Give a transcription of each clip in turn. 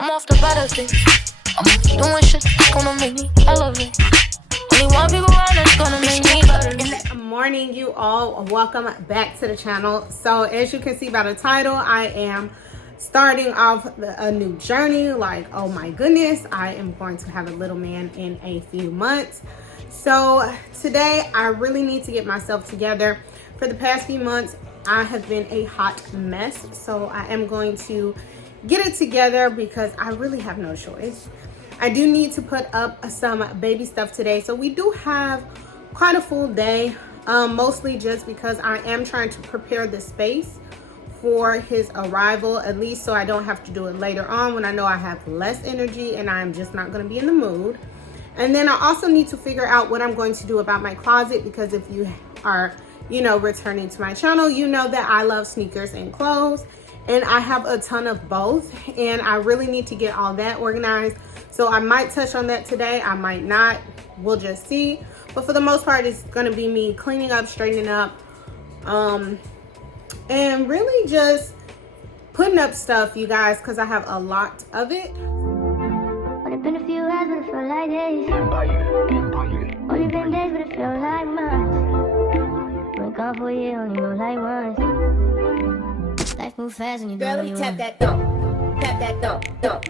I'm off the better things. I'm doing shit that's gonna make me elevate. Only one people around that's gonna make me better. Good morning, you all. Welcome back to the channel. So as you can see by the title, I am starting off a new journey. Like, oh my goodness, I am going to have a little man in a few months. So today I really need to get myself together. For the past few months, I have been a hot mess. So I am going to get it together because I really have no choice. I do need to put up some baby stuff today. So we do have quite a full day, mostly just because I am trying to prepare the space for his arrival, at least so I don't have to do it later on when I know I have less energy and I'm just not going to be in the mood. And then I also need to figure out what I'm going to do about my closet, because if you are, returning to my channel, you know that I love sneakers and clothes, and I have a ton of both, and I really need to get all that organized. So I might touch on that today, I might not, we'll just see. But for the most part, it's gonna be me cleaning up, straightening up, and really just putting up stuff, you guys, because I have a lot of it. Only been a few hours, but it feel like days. Only been days, but it feel like months. Been gone for a year, only know like once. Life move fast when you do what you want. Tap that thump, tap that thump, thump.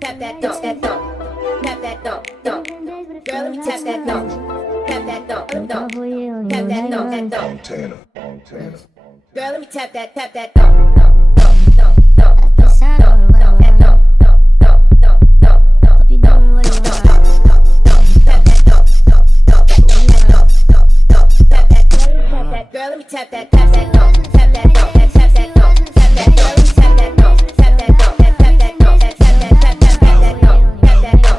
Tap that thump, tap that thump, thump. Girl, let me tap that thump, tap that thump, thump. Tap that thump, that thump. Girl, let me tap that thump, thump, thump, thump, thump. The sound of what I want. Hope you doing what you want. Girl, let me tap that thump, tap that thump, tap that thump, tap that thump, tap that thump, tap that thump, tap that thump, tap that thump, tap that thump, tap that thump, tap that thump, tap that thump, tap that thump.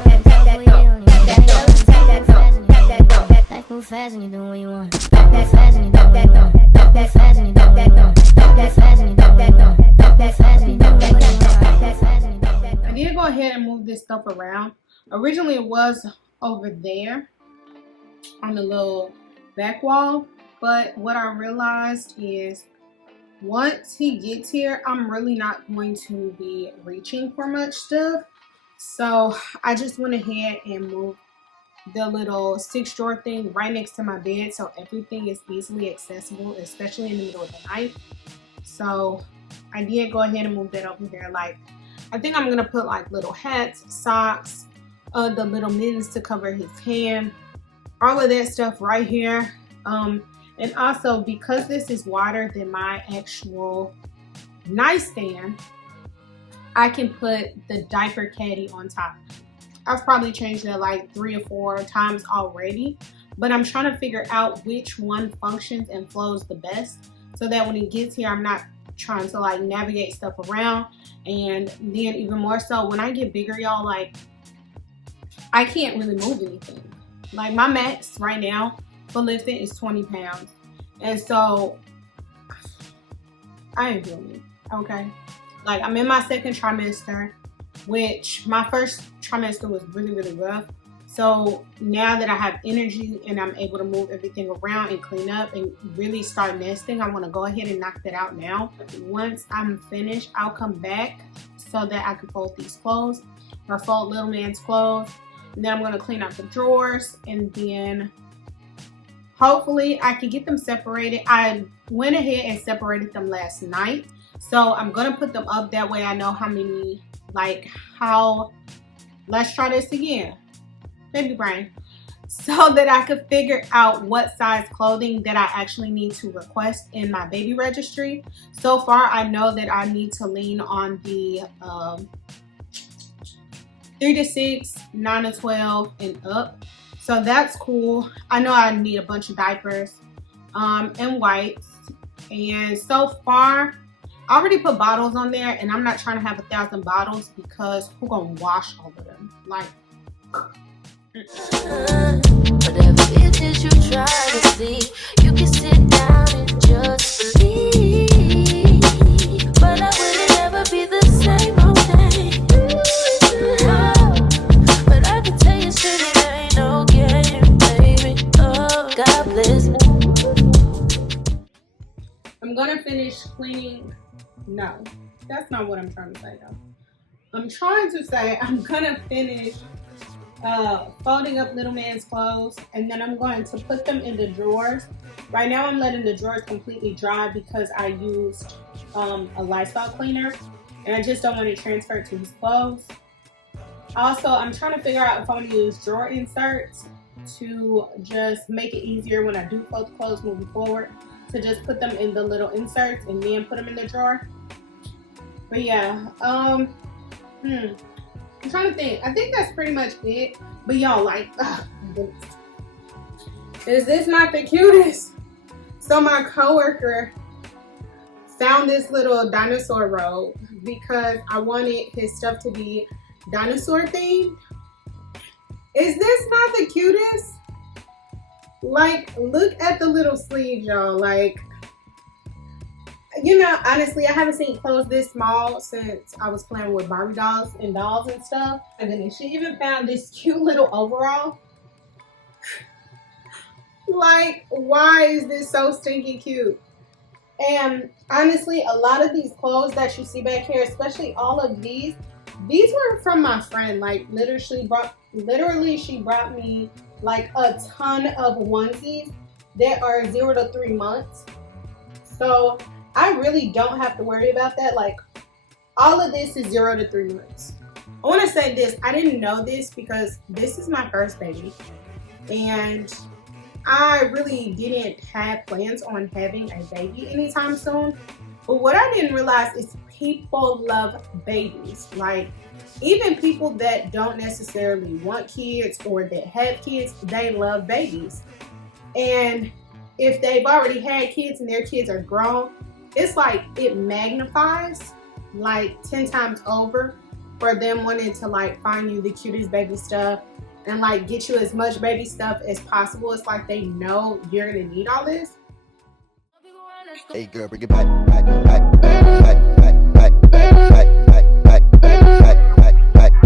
Life move fast when you doing what you want. Move fast when you doing what you want. Move fast when you doing what you want. Move fast when you doing what you want. Move fast when you doing what you want. I need to go ahead and move this stuff around. Originally it was over there on the little back wall, but what I realized is once he gets here, I'm really not going to be reaching for much stuff. So I just went ahead and moved the little 6-drawer thing right next to my bed, so everything is easily accessible, especially in the middle of the night. So I did go ahead and move that over there. Like, I think I'm gonna put like little hats, socks, the little mittens to cover his hand, all of that stuff right here. And also, because this is wider than my actual nightstand, I can put the diaper caddy on top. I've probably changed that like 3 or 4 times already, but I'm trying to figure out which one functions and flows the best, so that when he gets here, I'm not trying to like navigate stuff around. And then even more so, when I get bigger, y'all, like, I can't really move anything. Like, my max right now for lifting is 20 pounds. And so I ain't doing it, okay? Like, I'm in my second trimester, which my first trimester was really, really rough. So now that I have energy and I'm able to move everything around and clean up and really start nesting, I want to go ahead and knock that out now. Once I'm finished, I'll come back so that I can fold these clothes, or fold little man's clothes. And then I'm going to clean out the drawers, and then hopefully I can get them separated. I went ahead and separated them last night, so I'm going to put them up. That way I know how many, let's try this again, baby brain, so that I could figure out what size clothing that I actually need to request in my baby registry. So far, I know that I need to lean on the 3 to 6, 9 to 12, and up. So that's cool. I know I need a bunch of diapers and wipes. And so far, I already put bottles on there, and I'm not trying to have 1,000 bottles because who's gonna wash all of them? Like, Whatever it is you try to see, you can sit down and just believe. But I will never be the same old thing. But I can tell you straight, it ain't no game, baby. Oh, God bless. I'm gonna finish cleaning. No, that's not what I'm trying to say though. I'm trying to say I'm gonna finish folding up little man's clothes, and then I'm going to put them in the drawers. Right now I'm letting the drawers completely dry because I used a Lysol cleaner, and I just don't want to transfer to his clothes. Also, I'm trying to figure out if I want to use drawer inserts to just make it easier when I do fold the clothes moving forward, to just put them in the little inserts and then put them in the drawer. But yeah, I'm trying to think. I think that's pretty much it. But y'all, like, oh my goodness, is this not the cutest? So my coworker found this little dinosaur robe because I wanted his stuff to be dinosaur themed. Is this not the cutest? Like, look at the little sleeves, y'all. Like, you know, honestly, I haven't seen clothes this small since I was playing with Barbie dolls and stuff. And then she even found this cute little overall. Like, why is this so stinking cute? And honestly, a lot of these clothes that you see back here, especially all of these were from my friend. Like, literally she brought me like a ton of onesies that are 0 to 3 months. So I really don't have to worry about that. Like, all of this is 0 to 3 months. I want to say this, I didn't know this because this is my first baby, and I really didn't have plans on having a baby anytime soon. But what I didn't realize is people love babies. Like, even people that don't necessarily want kids or that have kids, they love babies. And if they've already had kids and their kids are grown, it's like it magnifies like 10 times over for them wanting to like find you the cutest baby stuff and like get you as much baby stuff as possible. It's like they know you're gonna need all this. Hey girl, bring it back, back, back, back, back, back, back, back, back, back, back, back, back,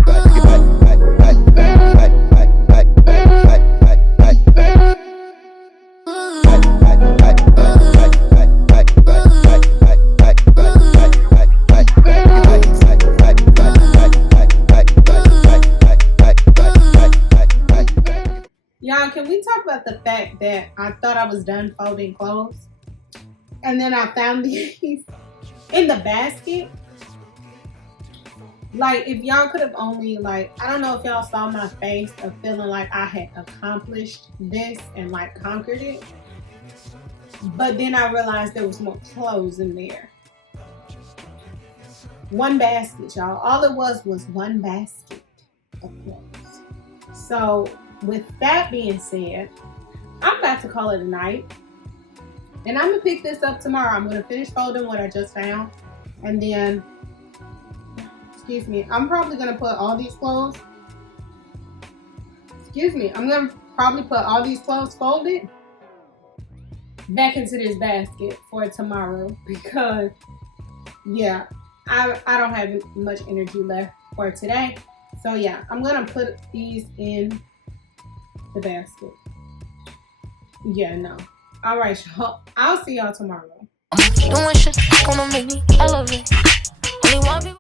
Y'all, can we talk about the fact that I thought I was done folding clothes, and then I found these in the basket? Like, if y'all could have only, like, I don't know if y'all saw my face of feeling like I had accomplished this and like conquered it. But then I realized there was more clothes in there. One basket, y'all. All it was one basket of clothes. So with that being said, I'm about to call it a night. And I'm going to pick this up tomorrow. I'm going to finish folding what I just found. And then, excuse me, I'm probably going to put all these clothes, I'm going to probably put all these clothes folded back into this basket for tomorrow. Because, yeah, I don't have much energy left for today. So, yeah, I'm going to put these in the basket. Yeah, no. All right, y'all. I'll see y'all tomorrow. Doing shit gonna make me elevate. Only one people